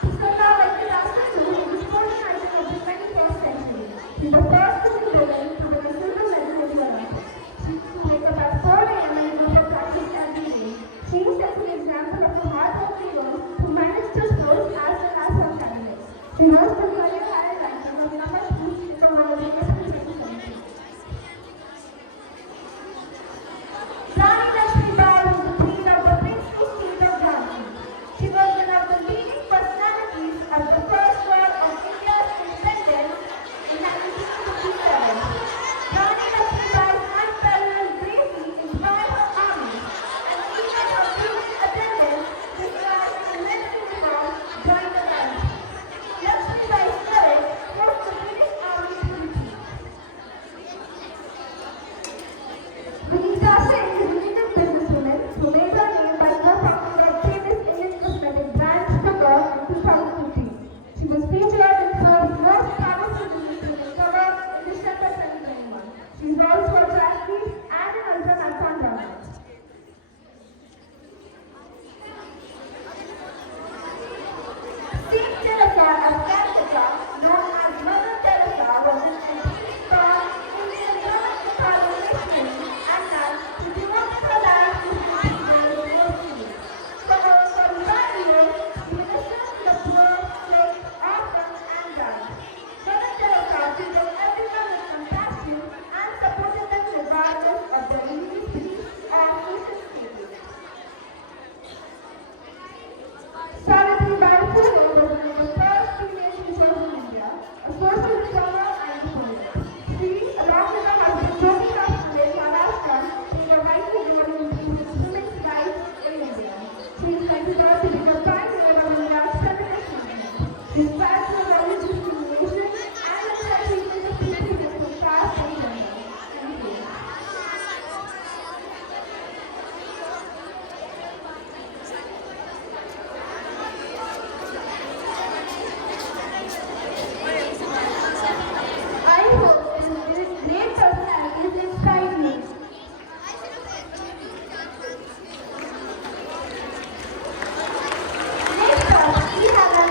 Sundar Venkateswaran was born in of the 21st century. She is the first Indian woman to win a silver medal in the Olympics. She wakes up at 4 a.m. and goes for practice every day. She sets an example of the hard-working girl who managed to sports as well as her academics. She rose to career higher ranking of number 2 in the world in 2017. Rani Lakshmibai was the queen of the princely state of Jhansi. She was one of the leading personalities of the first war of India's independence in 1957. Rani Lakshmibai's unparalleled bravery inspired her army, and even her brilliant attendance described the military reform during the time. Lakshmibai's courage forced the British army to retreat. Vinita Singh is an Indian businesswoman who made her name by co-founding a famous Indian cosmetic brand Sugar in 2015. She was featured in Forbes' most powerful businesswomen cover in December 2021. She is also a triathlete and an ultramarathon runner. Saint Teresa of Calcutta, known as Mother Teresa, was an atheist born Indian Roman Catholic missionary and nun who devoted her life to humanity mostly. For over 45 years, she ministered to the poor, sick, orphans, and died. Mother Teresa treated everyone with compassion and supported them regardless of their religious beliefs or social status. Savitribai Phule was one of the first female teachers in India, a social reformer and a poet. She, along with her husband Jyotirao Phule Maharashtra, played a vital role in increasing women's rights in India. She is considered to be the pioneer of India's feminist movement. She inspired to abolish discrimination and the fair treatment of people with different caste and gender. Thank you. I hope these great personalities inspire you. Next up, we have a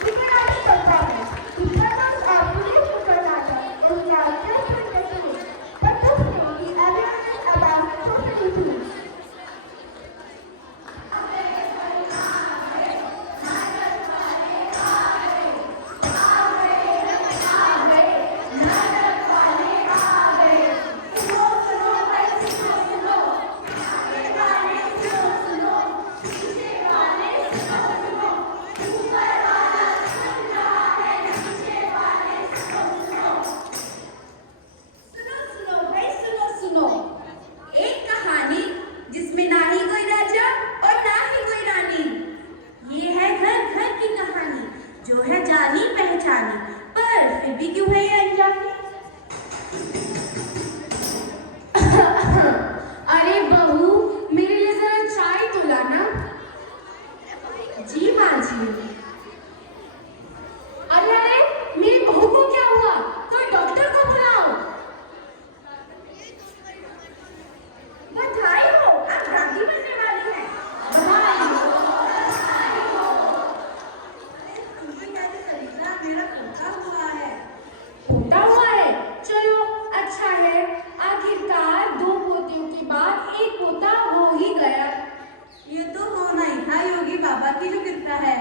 Carnatic performance. The struggles of British Carnatic is now just a decade, but this may be awareness about social issues. सुनो भाई सुनो एक कहानी जिसमें ना ही कोई राजा और ना ही कोई रानी। ये है घर घर की कहानी जो है जानी पहचानी, पर फिर भी क्यों है ये अनजानी। अरे बहू, मेरे लिए जरा चाय तो लाना। जी माँ जी। अरे अरे, मेरी बहू को क्या हुआ? कोई डॉक्टर को बुलाओ। बधाई हो, आज दादी बनने वाली है। मेरा पोता हुआ है। पोता हुआ है? चलो अच्छा है, आखिरकार 2 पोतियों के बाद एक पोता हो ही गया। ये तो होना ही था योगी बाबा की जो कृपा है।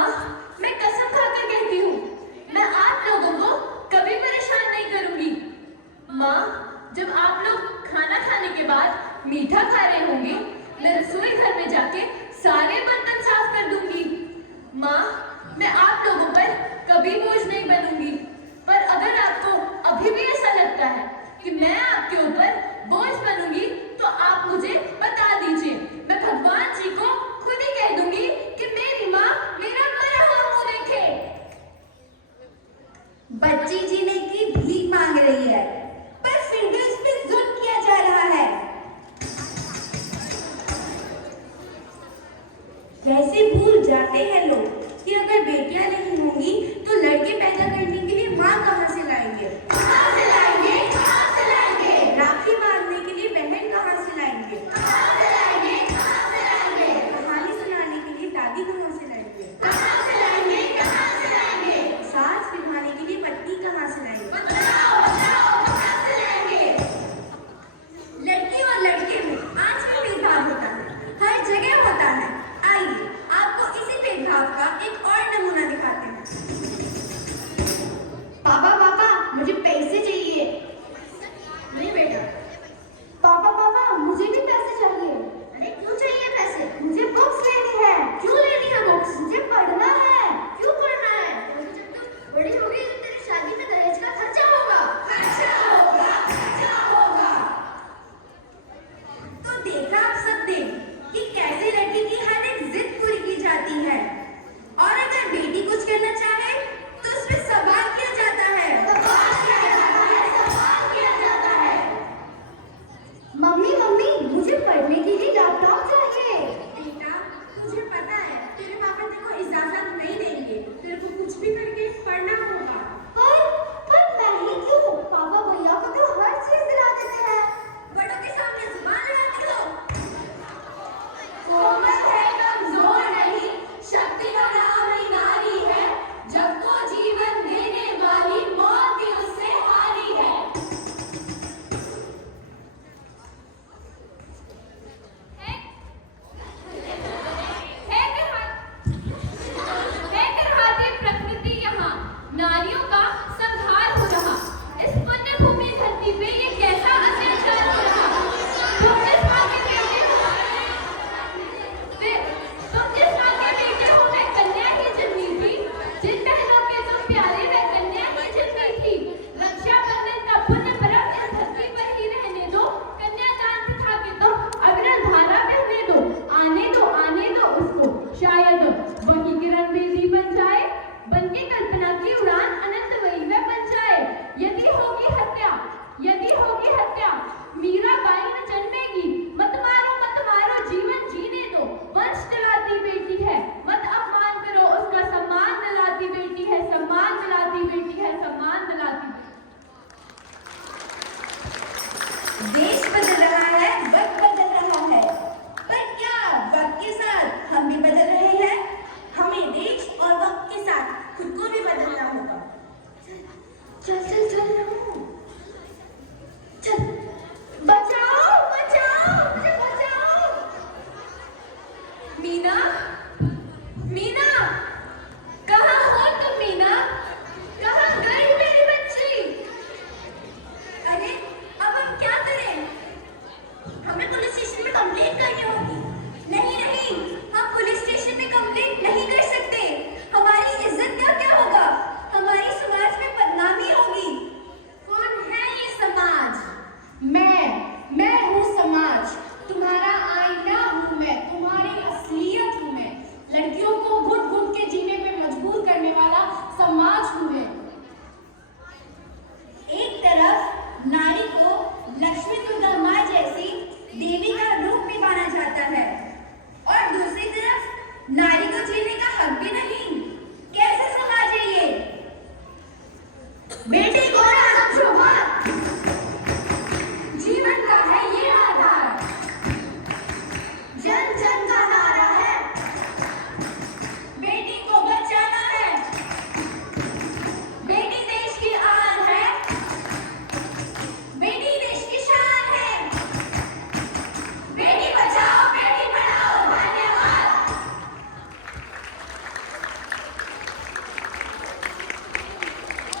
माँ, मैं कसम खाकर कहती हूँ, मैं आप लोगों को कभी परेशान नहीं करूंगी। माँ, जब आप लोग खाना खाने के बाद मीठा खा रहे होंगे, मैं रसोई घर में जाके सारे बर्तन साफ कर दूंगी। माँ, मैं आप लोगों पर कभी बोझ नहीं बनूंगी। पर अगर आपको अभी भी ऐसा लगता है कि मैं